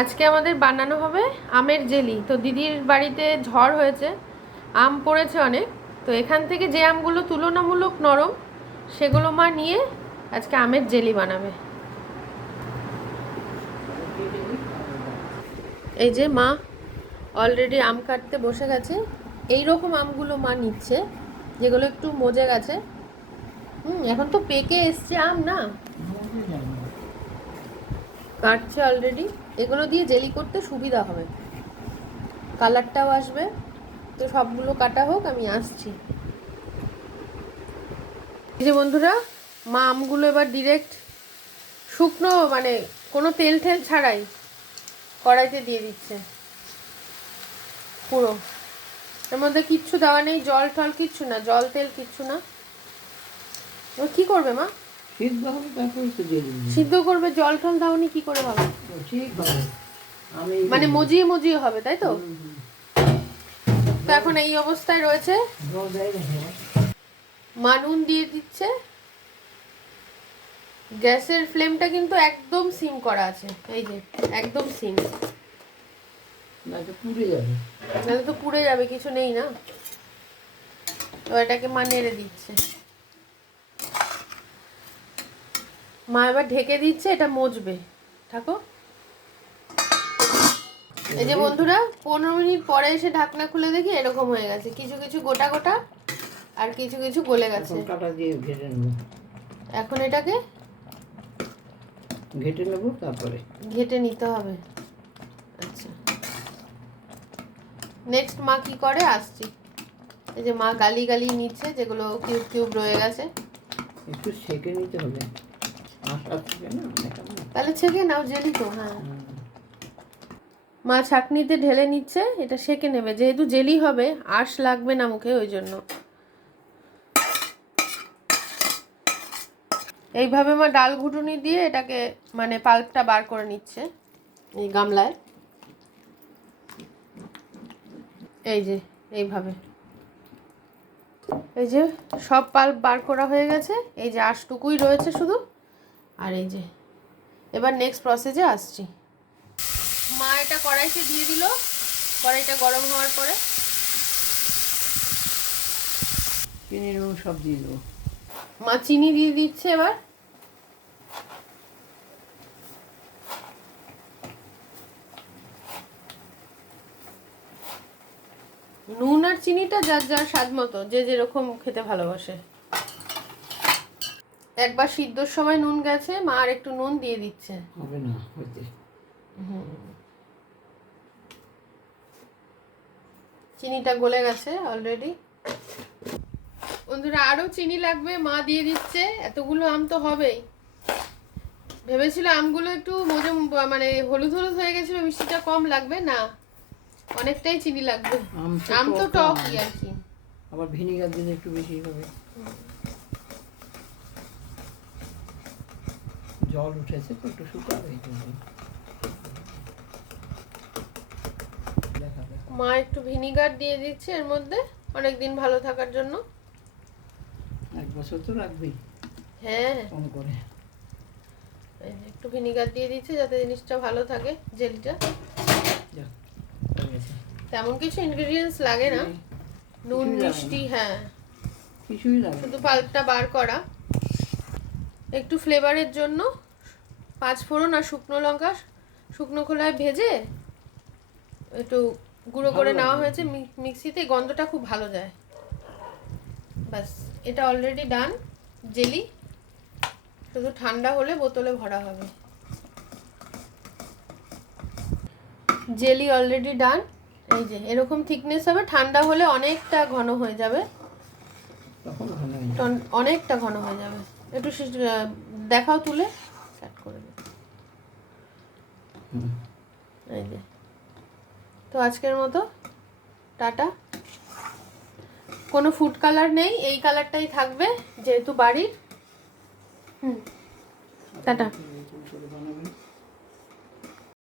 আজকে আমাদের বানানো হবে আমের জেলি। তো দিদির বাড়িতে ঝড় হয়েছে, আম পড়েছে অনেক। তো এখান থেকে যে আমগুলো তুলনামূলক নরম, সেগুলো মা নিয়ে আজকে আমের জেলি বানাবে। এই যে মা অলরেডি আম কাটতে বসে গেছে। এই রকম আমগুলো মা নিচ্ছে, যেগুলো একটু মজে গেছে। হুম, এখন তো পেকে এসছে আম না। কাটছে অলরেডি এগুলো দিয়ে জেলি করতে সুবিধা হবে। কালারটাও আসবে। তো সবগুলো কাটা হোক, আমি আসছি। যে বন্ধুরা, মা আমগুলো এবার ডিরেক্ট শুকনো মানে কোনো তেল ঠেল ছাড়াই কড়াইতে দিয়ে দিচ্ছে। পুরো। এর মধ্যে কিচ্ছু দেওয়া নেই জল টল কিচ্ছু না জল তেল কিচ্ছু না। কি করবে মা? সিদ্ধ হবে তারপরে তো দিয়ে দিবি। সিদ্ধ করবে জল টল দাওনি কি করে হবে ঠিক হবে আমি মানে মজিয়ে মজিয়ে হবে তাই তো? তো এখন এই অবস্থায় রয়েছে। জল দেয় দিচ্ছে। গ্যাসের ফ্লেমটা কিন্তু একদম সিম করা আছে। এই যে একদম সিম। পুড়ে যাবে। নাহলে তো পুড়ে যাবে কিছু নেই না। তো এটাকে মা নেড়ে দিচ্ছে। মা এবার ঢেকে দিচ্ছে এটা মজবে। থাকো এই যে বন্ধুরা পনেরো মিনিট পরে এসে ঢাকনা খুলে দেখি এরকম হয়ে গেছে। কিছু কিছু গোটা গোটা আর কিছু কিছু গলে গেছে। এখন এটাকে ঘেটে নেব তারপরে। ঘেটে নিতে হবে। আচ্ছা। নেক্সট মা কি করে? আসছি। এই যে মা গালি গালি নিচ্ছে যেগুলো কিউব কিউব রয়ে গেছে। একটু সেকে নিতে হবে। তাহলে ছেঁকে নাও জেলি তো হ্যাঁ। মা ছাকনিতে ঢেলে নিচ্ছে, এটা সেকে নেবে, যেহেতু জেলি হবে, আঁশ লাগবে না মুখে, ওই জন্য। এইভাবে মা ডাল ঘুটুনি দিয়ে এটাকে মানে পাল্পটা বার করে নিচ্ছে, এই গামলায়। এই যে, এইভাবে। এই যে, সব পাল্প বার করা হয়ে গেছে, এই যে আঁশটুকুই রয়েছে শুধু। আর এই যে এবার নেক্সট প্রসেসে আসছি। মা এটা কড়াইতে দিয়ে দিল কড়াইটা গরম হওয়ার পরে। চিনি নুন সব দিয়ে দেবো। মা চিনি দিয়ে দিচ্ছে এবার। নুন আর চিনিটা যার যার স্বাদ মতো যে যেরকম খেতে ভালোবাসে। একবার সিদ্ধর সময় নুন গেছে মা আর একটু নুন দিয়ে দিচ্ছে। হবে না হইতে চিনিটা গলে গেছে অলরেডি বন্ধুরা আরও চিনি লাগবে মা দিয়ে দিচ্ছে এতগুলো আম তো হবেই। ভেবেছিল আমগুলো একটু মজে মানে হলুদ হলুদ হয়ে গেছিল মিষ্টিটা কম লাগবে না। অনেকটাই চিনি লাগবে। আম তো টক টকই আর কি। আবার ভিনিগার দিলে একটু বেশি হবে। জল উঠেছে তো একটু শুকাবে। মা একটু ভিনিগার দিয়ে দিচ্ছে এর মধ্যে অনেক দিন ভালো থাকার জন্য। এক বছর তো রাখবি হ্যাঁ। কম করে। একটু ভিনিগার দিয়ে দিচ্ছে যাতে জিনিসটা ভালো থাকে জেলিটা। তেমন কিছু ইনগ্রেডিয়েন্টস লাগে না। নুন। মিষ্টি হ্যাঁ। কিছুই লাগে শুধু পাল্পটা বার করা। একটু ফ্লেভারের জন্য পাঁচ ফোড়ন আর শুকনো লঙ্কা শুকনো খোলায় ভেজে একটু গুঁড়ো করে নেওয়া হয়েছে। মিক্সিতে গন্ধটা খুব ভালো যায়। ব্যাস এটা অলরেডি ডান জেলি। শুধু ঠান্ডা হলে বোতলে ভরা হবে। জেলি অলরেডি ডান এই যে এরকম থিকনেস হবে ঠান্ডা হলে অনেকটা ঘন হয়ে যাবে। অনেকটা ঘন হয়ে যাবে। একটু দেখাও তুলে কাট করে। এই যে। তো আজকের মতো টাটা। কোনো ফুড কালার নেই এই কালারটাই থাকবে যেহেতু বাড়ির। হুম। টাটা।